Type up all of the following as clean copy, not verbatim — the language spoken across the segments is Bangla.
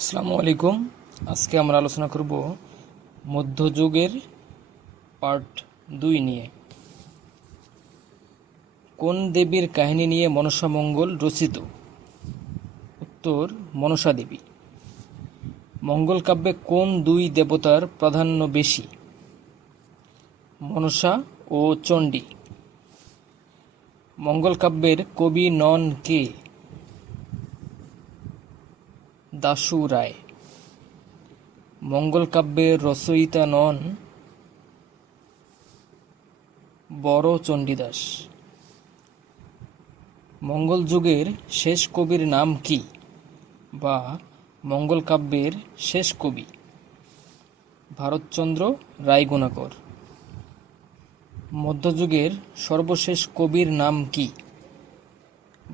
আসসালামু আলাইকুম। আজকে আমরা আলোচনা করব মধ্যযুগের পার্ট 2 নিয়ে। কোন দেবীর কাহিনী নিয়ে মনসামঙ্গল রচিত? উত্তর, মনসা দেবী। মঙ্গল কাব্যে কোন দুই দেবতার প্রাধান্য বেশি? মনসা ও চণ্ডী। মঙ্গল কাব্যের কবি নন কে? দাশু রায়। মঙ্গল কাব্যের রচয়িতা নন? বড় চণ্ডীদাস। মঙ্গল যুগের শেষ কবির নাম কি, বা মঙ্গল কাব্যের শেষ কবি? ভারতচন্দ্র রায়গুণাকর। মধ্যযুগের সর্বশেষ কবির নাম কি?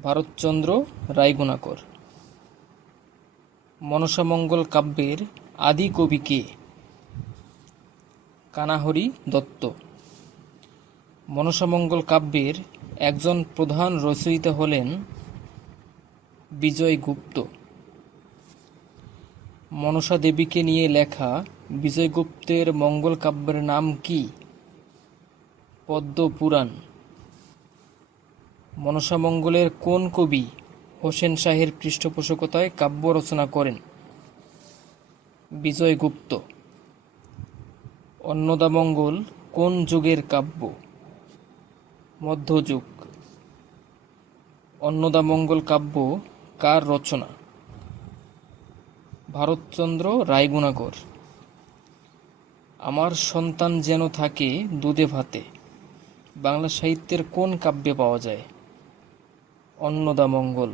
ভারতচন্দ্র রায়গুণাকর। মনসামঙ্গল কাব্যের আদি কবি কে? কানাহরি দত্ত। মনসামঙ্গল কাব্যের একজন প্রধান রচয়িতা হলেন বিজয়গুপ্ত। মনসা দেবীকে নিয়ে লেখা বিজয়গুপ্তের মঙ্গল কাব্যের নাম কি? পদ্মপুরাণ। মনসামঙ্গলের কোন কবি হোসেন শাহের পৃষ্ঠপোষকতায় কাব্য রচনা করেন? বিজয়গুপ্ত। অন্নদামঙ্গল কোন যুগের কাব্য? মধ্যযুগ। অন্নদামঙ্গল কাব্য কার রচনা? ভারতচন্দ্র রায়গুণাকর। আমার সন্তান যেন থাকে দুধে ভাতে বাংলা সাহিত্যের কোন কাব্যে পাওয়া যায়? অন্নদামঙ্গল।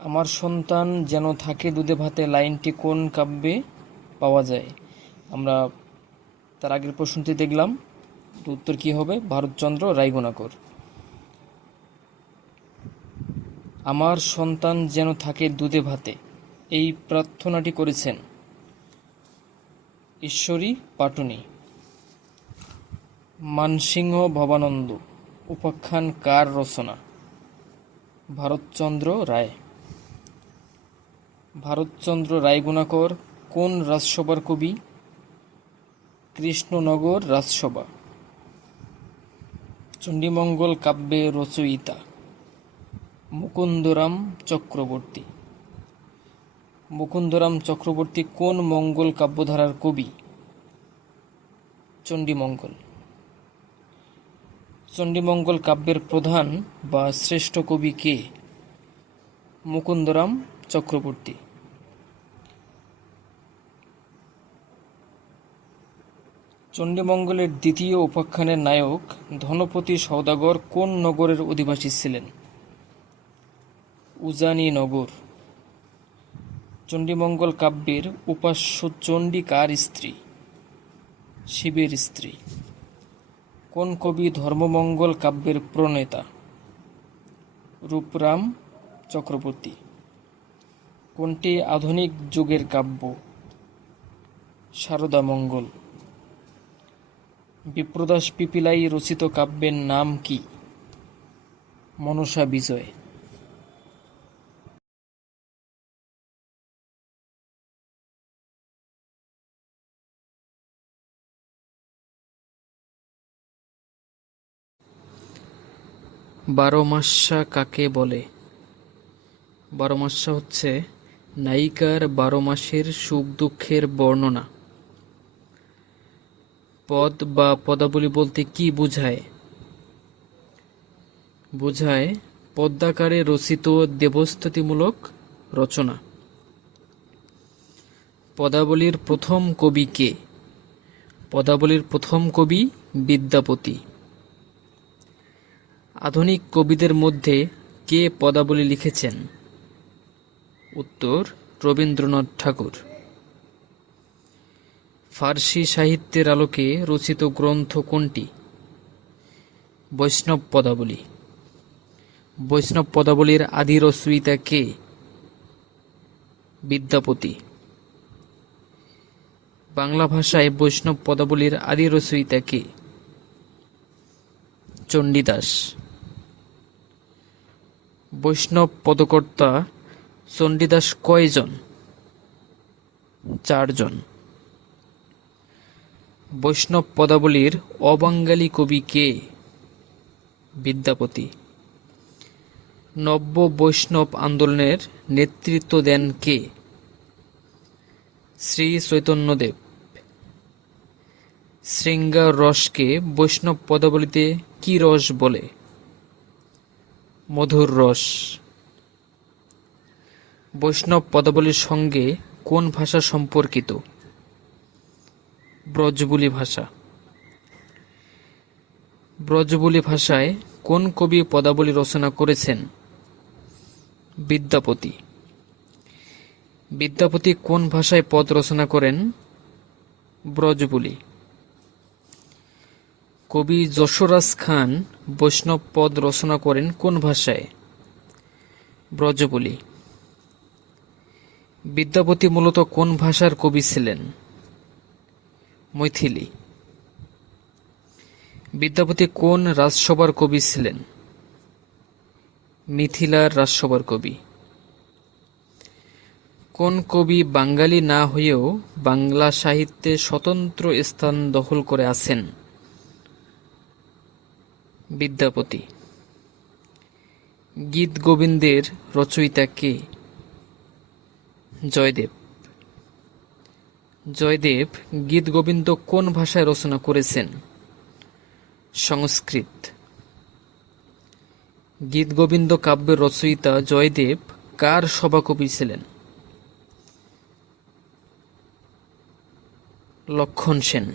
আমার সন্তান যেন থাকে দুধে ভাতে লাইনটি কোন কাব্যে পাওয়া যায়? আমরা তার আগের প্রশ্নটি দেখলাম, উত্তর কি হবে? ভারতচন্দ্র রায়গুণাকর। আমার সন্তান যেন থাকে দুধে ভাতে এই প্রার্থনাটি করেছেন ঈশ্বরী পাটুনি। মানসিংহ ভবানন্দ উপাখ্যান কার রচনা? ভারতচন্দ্র রায়। ভারতচন্দ্র রায়গুণাকর কোন রাজসভার কবি? কৃষ্ণনগর রাজসভা। চণ্ডীমঙ্গল কাব্যের রচয়িতা মুকুন্দরাম চক্রবর্তী। মুকুন্দরাম চক্রবর্তী কোন মঙ্গল কাব্যধারার কবি? চণ্ডীমঙ্গল। চণ্ডীমঙ্গল কাব্যের প্রধান বা শ্রেষ্ঠ কবি কে? মুকুন্দরাম চক্রবর্তী। চণ্ডীমঙ্গলের দ্বিতীয় উপাখ্যানের নায়ক ধনপতি সওদাগর কোন নগরের অধিবাসী ছিলেন? উজানিনগর। চণ্ডীমঙ্গল কাব্যের উপাস্য চণ্ডী কার স্ত্রী? শিবের স্ত্রী। কোন কবি ধর্মমঙ্গল কাব্যের প্রণেতা? রূপরাম চক্রবর্তী। কোনটি আধুনিক যুগের কাব্য? শারদামঙ্গল। বিপ্রদাস পিপিলাই রচিত কাব্যের নাম কি? মনসা বিজয়। বারোমাস্যা কাকে বলে? বারোমাস্যা হচ্ছে নায়িকার 12 মাসের সুখ দুঃখের বর্ণনা। পদ বা পদাবলী বলতে কি বোঝায়? বোঝায় পদ্মাকারে রচিত দেবস্তুতিমূলক রচনা। পদাবলীর প্রথম কবি কে? পদাবলীর প্রথম কবি বিদ্যাপতি। আধুনিক কবিদের মধ্যে কে পদাবলী লিখেছেন? উত্তর, রবীন্দ্রনাথ ঠাকুর। ফার্সি সাহিত্যের আলোকে রচিত গ্রন্থ কোনটি? বৈষ্ণব পদাবলী। বৈষ্ণব পদাবলীর আদি রচয়িতা কে? বিদ্যাপতি। বাংলা ভাষায় বৈষ্ণব পদাবলীর আদি রচয়িতা কে? চণ্ডীদাস। বৈষ্ণব পদকর্তা চণ্ডীদাস কয়জন? 4 জন। বৈষ্ণব পদাবলীর অবাঙ্গালী কবি কে? বিদ্যাপতি। নব্য বৈষ্ণব আন্দোলনের নেতৃত্ব দেন কে? শ্রী চৈতন্যদেব। শৃঙ্গার রসকে বৈষ্ণব পদাবলীতে কি রস বলে? মধুর রস। বৈষ্ণব পদাবলীর সঙ্গে কোন ভাষা সম্পর্কিত? ব্রজবুলি ভাষা। ব্রজবুলি ভাষায় কোন কবি পদাবলী রচনা করেছেন? বিদ্যাপতি। বিদ্যাপতি কোন ভাষায় পদ রচনা করেন? ব্রজবুলি। কবি যশোরাজ খান বৈষ্ণব পদ রচনা করেন কোন ভাষায়? ব্রজবুলি। বিদ্যাপতি মূলত কোন ভাষার কবি ছিলেন? মৈথিলি। বিদ্যাপতি কোন রাজসভার কবি ছিলেন? মিথিলার রাজসভার কবি। কোন কবি বাঙালি না হয়েও বাংলা সাহিত্যে স্বতন্ত্র স্থান দখল করে আছেন? বিদ্যাপতি। গীতগোবিন্দের রচয়িতা কে? জয়দেব। জয়দেব গীতগোবিন্দ কোন ভাষায় রচনা করেছেন? সংস্কৃত। গীতগোবিন্দ কাব্যের রচয়িতা জয়দেব কার সভাকবি ছিলেন? লক্ষণ সেন।